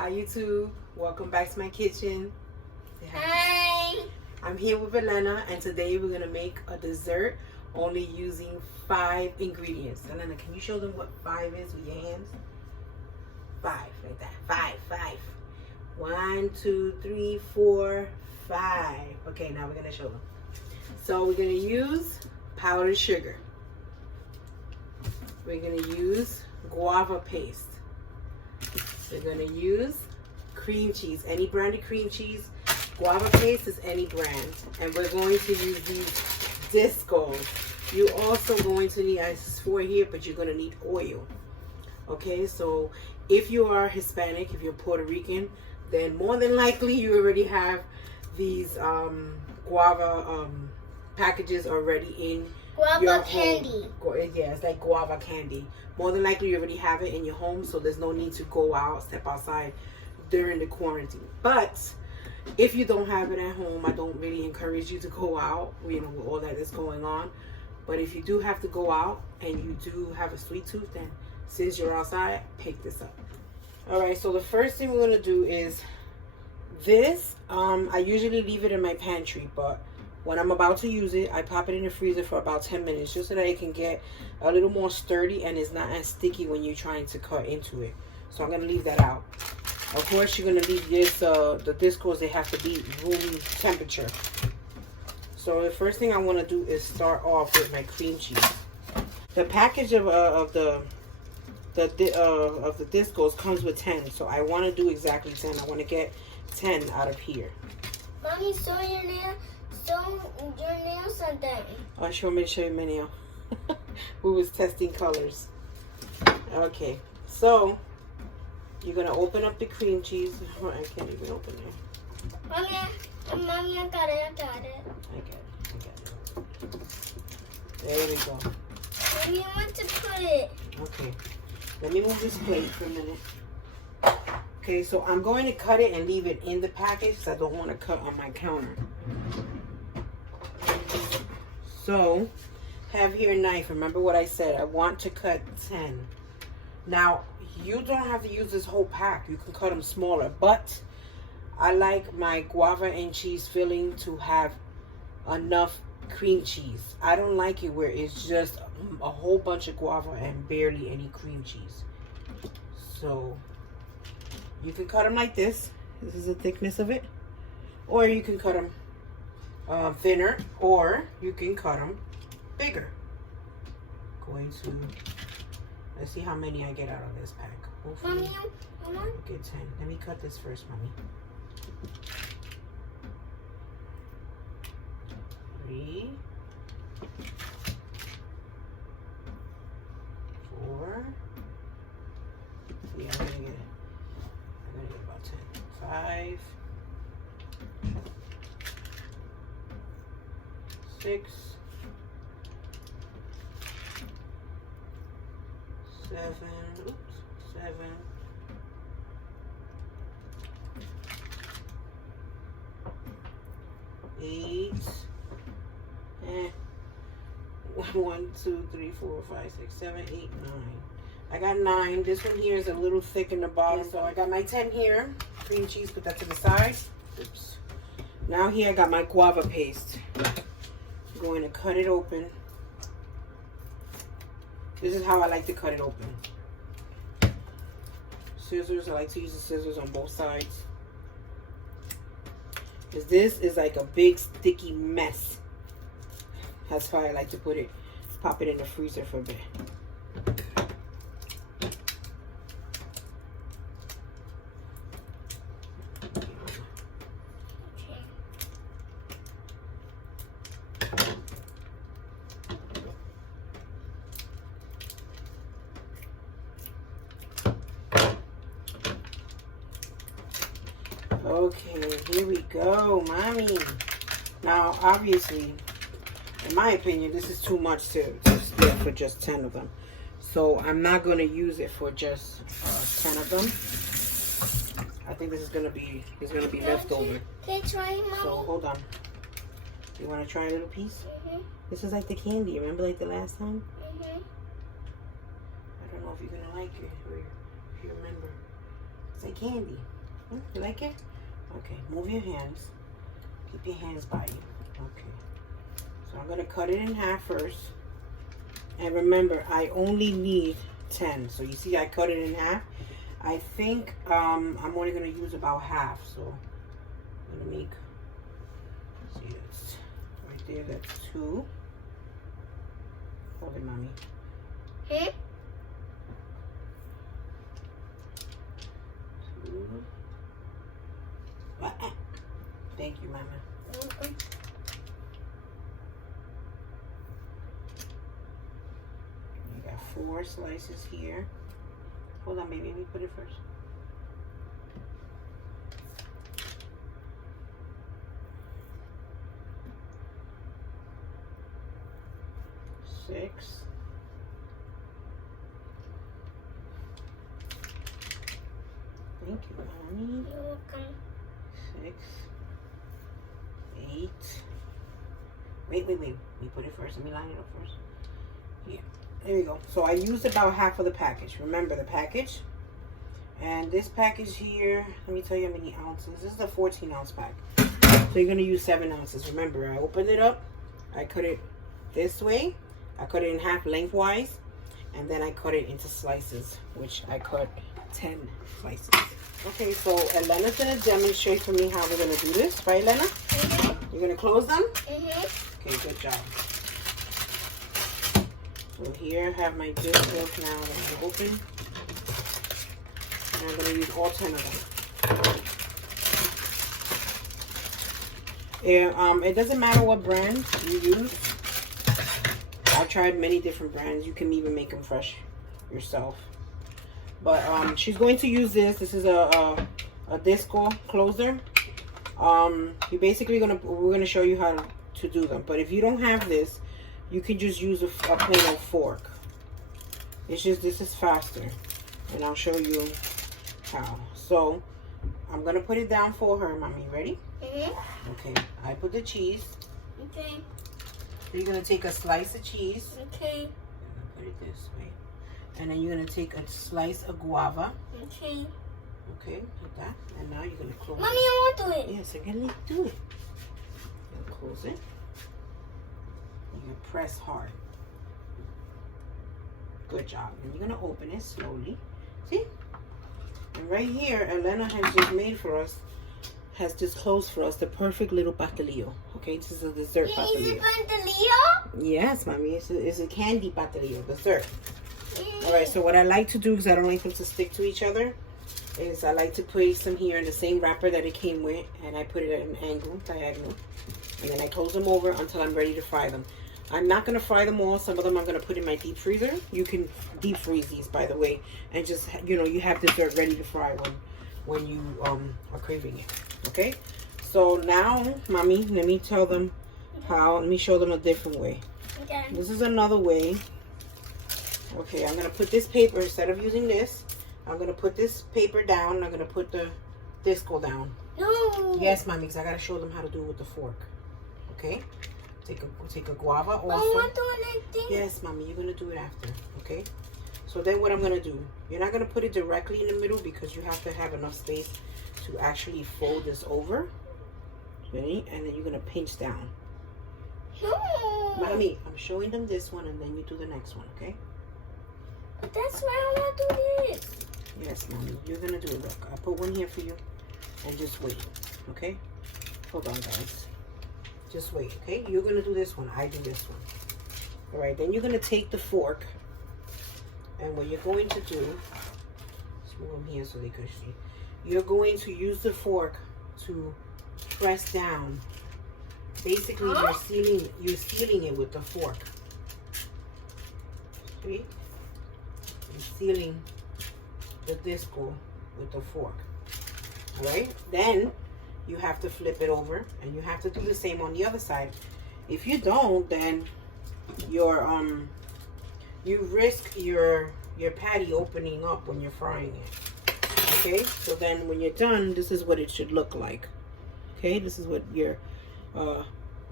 Hi YouTube, welcome back to my kitchen. Hi. I'm here with Elena and today we're going to make a dessert only using 5 ingredients. Elena, can you show them what 5 is with your hands? 5, like that. 5. 1, 2, 3, 4, 5. Okay, now we're going to show them. So we're going to use powdered sugar. We're going to use guava paste. We're going to use cream cheese, any brand of cream cheese. Guava paste is any brand. And we're going to use these discos. You're also going to need, I swore here, but you're going to need oil. Okay, so if you are Hispanic, if you're Puerto Rican, then more than likely you already have these guava packages already in Guava candy. Yeah, it's like guava candy. More than likely you already have it in your home, so there's no need to go out, step outside during the quarantine. But if you don't have it at home, I don't really encourage you to go out, you know, with all that is going on. But if you do have to go out and you do have a sweet tooth, then since you're outside, pick this up. Alright, so the first thing we're going to do is this. I usually leave it in my pantry, but when I'm about to use it, I pop it in the freezer for about 10 minutes just so that it can get a little more sturdy and it's not as sticky when you're trying to cut into it. So I'm going to leave that out. Of course, you're going to leave this, the discos, they have to be room temperature. So the first thing I want to do is start off with my cream cheese. The package of the discos comes with 10, so I want to do exactly 10. I want to get 10 out of here. Mommy, show your nails are done. Oh, show me my nail. We was testing colors. Okay, so you're gonna open up the cream cheese. Oh, I can't even open it. Mommy, I got it. I got it. There we go. Mommy, I want to put it. Okay, let me move this plate for a minute. Okay, so I'm going to cut it and leave it in the package because I don't want to cut on my counter. So, have here a knife. Remember what I said. I want to cut 10. Now, you don't have to use this whole pack. You can cut them smaller. But I like my guava and cheese filling to have enough cream cheese. I don't like it where it's just a whole bunch of guava and barely any cream cheese. So, you can cut them like this. This is the thickness of it. Or you can cut them thinner, or you can cut them bigger. Going to, let's see how many I get out of this pack. Hopefully, Mommy, I want get 10. Let me cut this first, Mommy. 3, 4. Yeah, I'm gonna get about 10. 5, 6, 7, 8, and 1, 2, 3, 4, 5, 6, 7, 8, 9. I got 9. This one here is a little thick in the bottom, so I got my 10 here. Cream cheese, put that to the side. Oops. Now here I got my guava paste. I'm going to cut it open. This is how I like to cut it open. Scissors, I like to use the scissors on both sides. Because this is like a big sticky mess. That's why I like to pop it in the freezer for a bit. Okay, here we go, Mommy. Now, obviously, in my opinion, this is too much to split for just 10 of them. So, I'm not going to use it for just 10 of them. I think this is going to be, left over. Can I try, Mommy? So, hold on. You want to try a little piece? Mm-hmm. This is like the candy. Remember like the last time? Mm-hmm. I don't know if you're going to like it or if you remember. It's like candy. You like it? Okay, move your hands. Keep your hands by you. Okay. So I'm gonna cut it in half first. And remember, I only need 10. So you see I cut it in half. I think I'm only gonna use about half. So I'm gonna make, see, that's right there, that's 2. Hold it, mommy. Hmm? 2. Thank you, mama. Okay. You got 4 slices here. Hold on, baby. Let me put it first. 6. Thank you, mommy. You're welcome. 6. 8. Wait. Let me put it first. Let me line it up first. Yeah. There we go. So I used about half of the package. Remember the package? And this package here, let me tell you how many ounces. This is a 14-ounce pack. So you're going to use 7 ounces. Remember, I opened it up. I cut it this way. I cut it in half lengthwise. And then I cut it into slices, which I cut 10 slices. Okay, so Elena's going to demonstrate for me how we're going to do this. Right, Elena? Mm-hmm. You're going to close them? Mm-hmm. Okay, good job. So here I have my disc milk now that I'm open. And I'm going to use all 10 of them. Yeah, it doesn't matter what brand you use. I've tried many different brands. You can even make them fresh yourself. But she's going to use this. This is a disco closer. We're gonna show you how to do them. But if you don't have this, you can just use a plain old fork. It's just, this is faster. And I'll show you how. So, I'm going to put it down for her, mommy. Ready? Mm-hmm. Okay. I put the cheese. Okay. So you're going to take a slice of cheese. Okay. Put it this way. And then you're going to take a slice of guava. Okay. Okay, like that. And now you're going to close Mommy, I want to do it. Yes, again, do it. And close it. You can press hard. Good job. And you're going to open it slowly. See? And right here, Elena has just made for us, has just closed for us the perfect little pastelillo. Okay, this is a dessert pastelillo. Is it pastelillo? Yes, mommy. It's a candy pastelillo, dessert. All right, so what I like to do, because I don't like them to stick to each other, is I like to place them here in the same wrapper that it came with, and I put it at an angle, diagonal, and then I close them over until I'm ready to fry them. I'm not going to fry them all. Some of them I'm going to put in my deep freezer. You can deep freeze these, by the way, and just, you know, you have dessert ready to fry when you are craving it. Okay, so now, mommy, let me show them a different way. Okay. This is another way. Okay, I'm going to put this paper, instead of using this, I'm going to put this paper down, and I'm going to put the disco down. No. Yes, mommy, because I got to show them how to do it with the fork. Okay? Take a guava also. I want to do it like this. Yes, mommy, you're going to do it after. Okay? So then what I'm going to do, you're not going to put it directly in the middle because you have to have enough space to actually fold this over. Ready? And then you're going to pinch down. No. Mommy, I'm showing them this one, and then you do the next one, okay? That's why I want to do this. Yes, mommy, you're gonna do it. Look, I put one here for you, and just wait, okay? Hold on, guys. Just wait, okay? You're gonna do this one. I do this one. All right. Then you're gonna take the fork, and what you're going to do, let's move them here so they could see. You're going to use the fork to press down. Basically, you're sealing it with the fork. See? Sealing the disco with the fork. All right, then you have to flip it over, and you have to do the same on the other side. If you don't, then you risk your patty opening up when you're frying it. Okay, so then when you're done, this is what it should look like. Okay, this is what your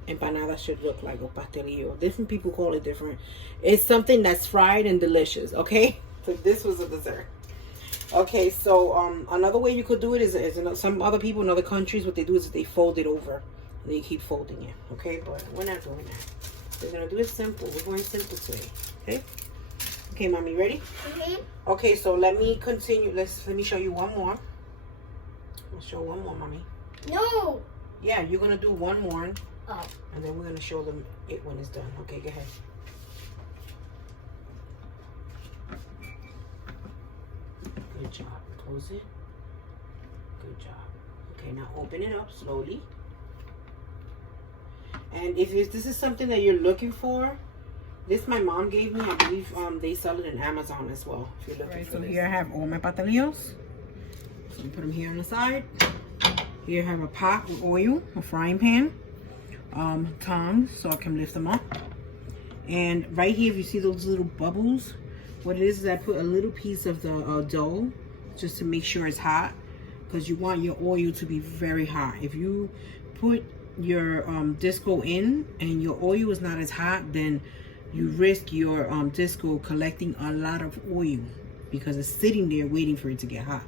empanada should look like, or pastelillo. Different people call it different. It's something that's fried and delicious. Okay, so this was a dessert. Okay, so another way you could do it is some other people in other countries, what they do is they fold it over. And they keep folding it, okay? But we're not doing that. We're gonna do it simple. We're going simple today, okay? Okay, mommy, ready? Okay, so let me continue. Let me show you one more. I'll show one more, mommy. No. Yeah, you're gonna do one more, Oh. and then we're gonna show them it when it's done. Okay, go ahead. Good job. Close it. Good job. Okay, now open it up slowly. And if this is something that you're looking for, this my mom gave me. I believe they sell it in Amazon as well. If you're looking for this. Here I have all my patelillos. So you put them here on the side. Here I have a pot with oil, a frying pan, tongs so I can lift them up. And right here, if you see those little bubbles, what it is I put a little piece of the dough just to make sure it's hot, because you want your oil to be very hot. If you put your disco in and your oil is not as hot, then you risk your disco collecting a lot of oil because it's sitting there waiting for it to get hot.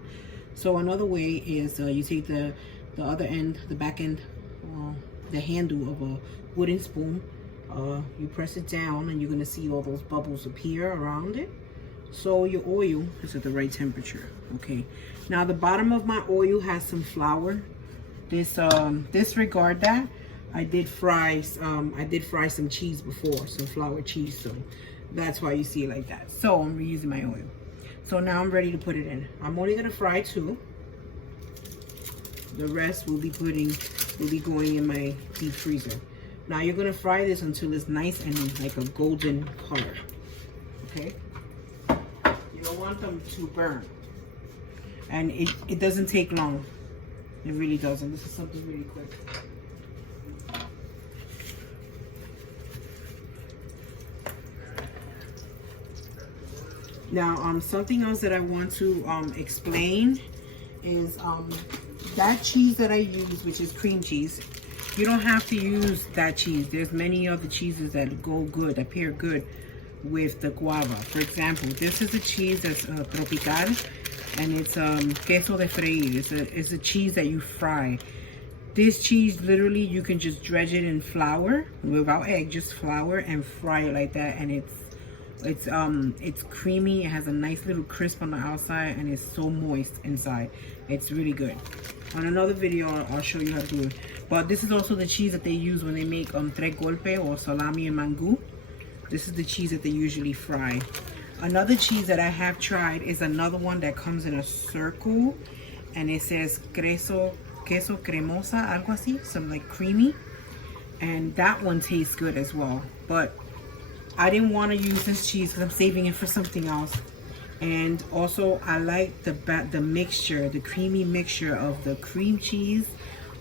So another way is you take the other end, the back end, the handle of a wooden spoon. You press it down and you're gonna see all those bubbles appear around it. So your oil is at the right temperature. Okay. Now the bottom of my oil has some flour. Disregard that. I did fry some cheese before, some flour cheese, so that's why you see it like that. So I'm reusing my oil. So now I'm ready to put it in. I'm only gonna fry 2. The rest will be going in my deep freezer. Now you're gonna fry this until it's nice and like a golden color. Okay? You don't want them to burn. And it doesn't take long. It really doesn't. This is something really quick. Now, something else that I want to explain is that cheese that I use, which is cream cheese. You don't have to use that cheese. There's many other cheeses that go good, that pair good with the guava. For example, this is a cheese that's tropical, and it's queso de freír. It's a cheese that you fry. This cheese, literally, you can just dredge it in flour without egg, just flour, and fry it like that, and it's creamy. It has a nice little crisp on the outside, and it's so moist inside. It's really good. On another video, I'll show you how to do it. But this is also the cheese that they use when they make tres golpe or salami and mango. This is the cheese that they usually fry. Another cheese that I have tried is another one that comes in a circle, and it says queso cremosa, algo así, some like creamy, and that one tastes good as well. But I didn't want to use this cheese because I'm saving it for something else. And also I like the mixture, the creamy mixture of the cream cheese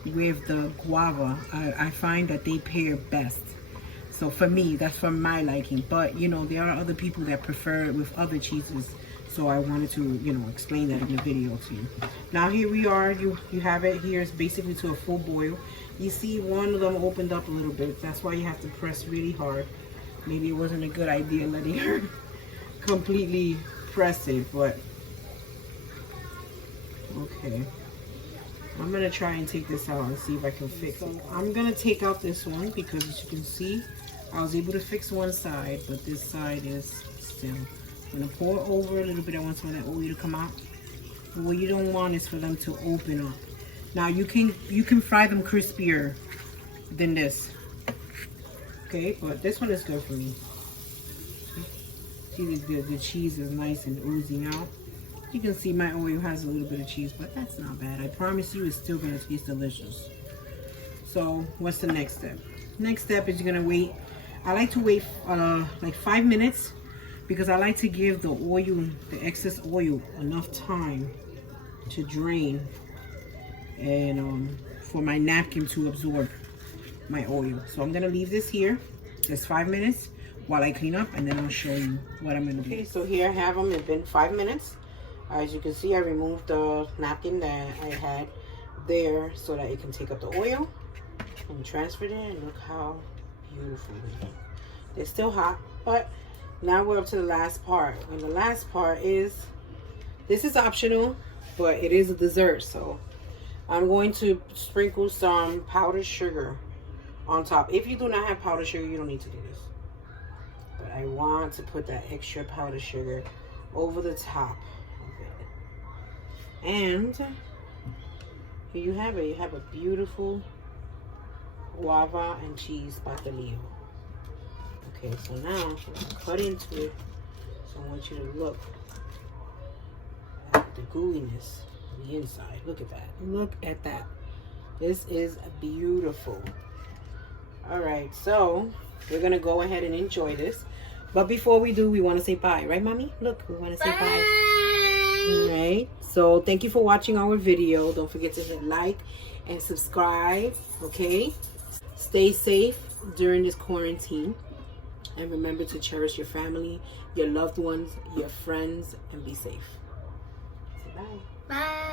with the guava. I find that they pair best. So for me, that's for my liking. But you know, there are other people that prefer it with other cheeses. So I wanted to, you know, explain that in the video to you. Now here we are. You have it here. It's basically to a full boil. You see one of them opened up a little bit. That's why you have to press really hard. Maybe it wasn't a good idea letting her completely press it, but okay. I'm gonna try and take this out and see if I can fix it. I'm gonna take out this one because, as you can see, I was able to fix one side, but this side is still. I'm gonna pour over a little bit. I want some of that oil to come out. But what you don't want is for them to open up. Now you can fry them crispier than this. Okay, but this one is good for me. See, the cheese is nice and oozing out. You can see my oil has a little bit of cheese, but that's not bad. I promise you, it's still gonna taste delicious. So what's the next step? Next step is you're gonna wait. I like to wait like 5 minutes because I like to give the oil, the excess oil, enough time to drain and for my napkin to absorb my oil. So I'm gonna leave this here just 5 minutes while I clean up, and then I'll show you what I'm gonna do. Okay, so here I have them. It's been 5 minutes. As you can see, I removed the napkin that I had there so that it can take up the oil, and transferred it, and look how beautiful it is. They're still hot, but now we're up to the last part, and the last part is This is optional, but it is a dessert, so I'm going to sprinkle some powdered sugar on top. If you do not have powdered sugar, you don't need to do this. But I want to put that extra powdered sugar over the top of it. And here you have it. You have a beautiful guava and cheese pastelillo. Okay, so now I'm gonna cut into it. So I want you to look at the gooiness on the inside. Look at that. Look at that. This is beautiful. All right, so we're gonna go ahead and enjoy this. But before we do, we want to say bye, right, Mommy? Look, we want to say bye. All right. So thank you for watching our video. Don't forget to hit like and subscribe. Okay. Stay safe during this quarantine. And remember to cherish your family, your loved ones, your friends, and be safe. Say bye. Bye.